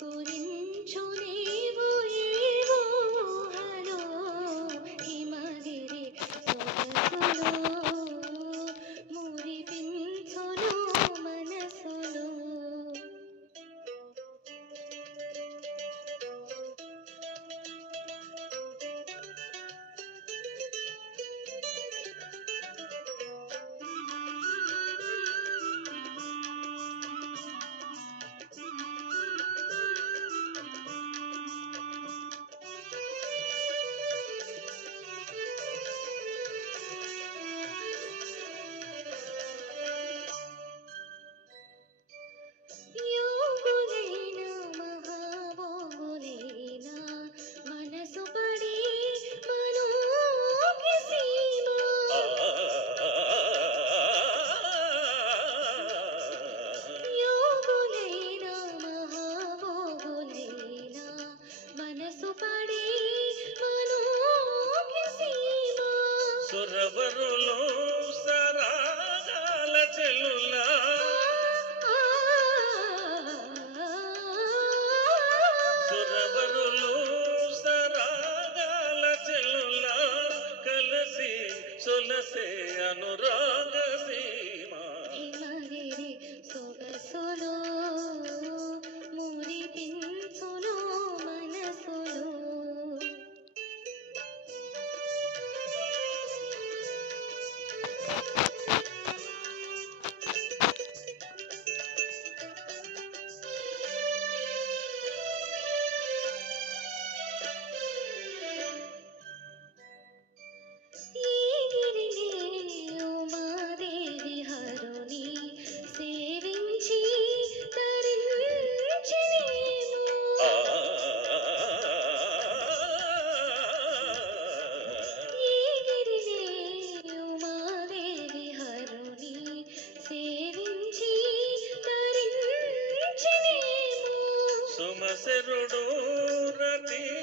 可怜初恋 సొరవరులు సరాగాల చెల్లులా సొరవరులు సరాగాల చెల్లులా కలిసి సొలసే అనురాగా దశరుడు రతి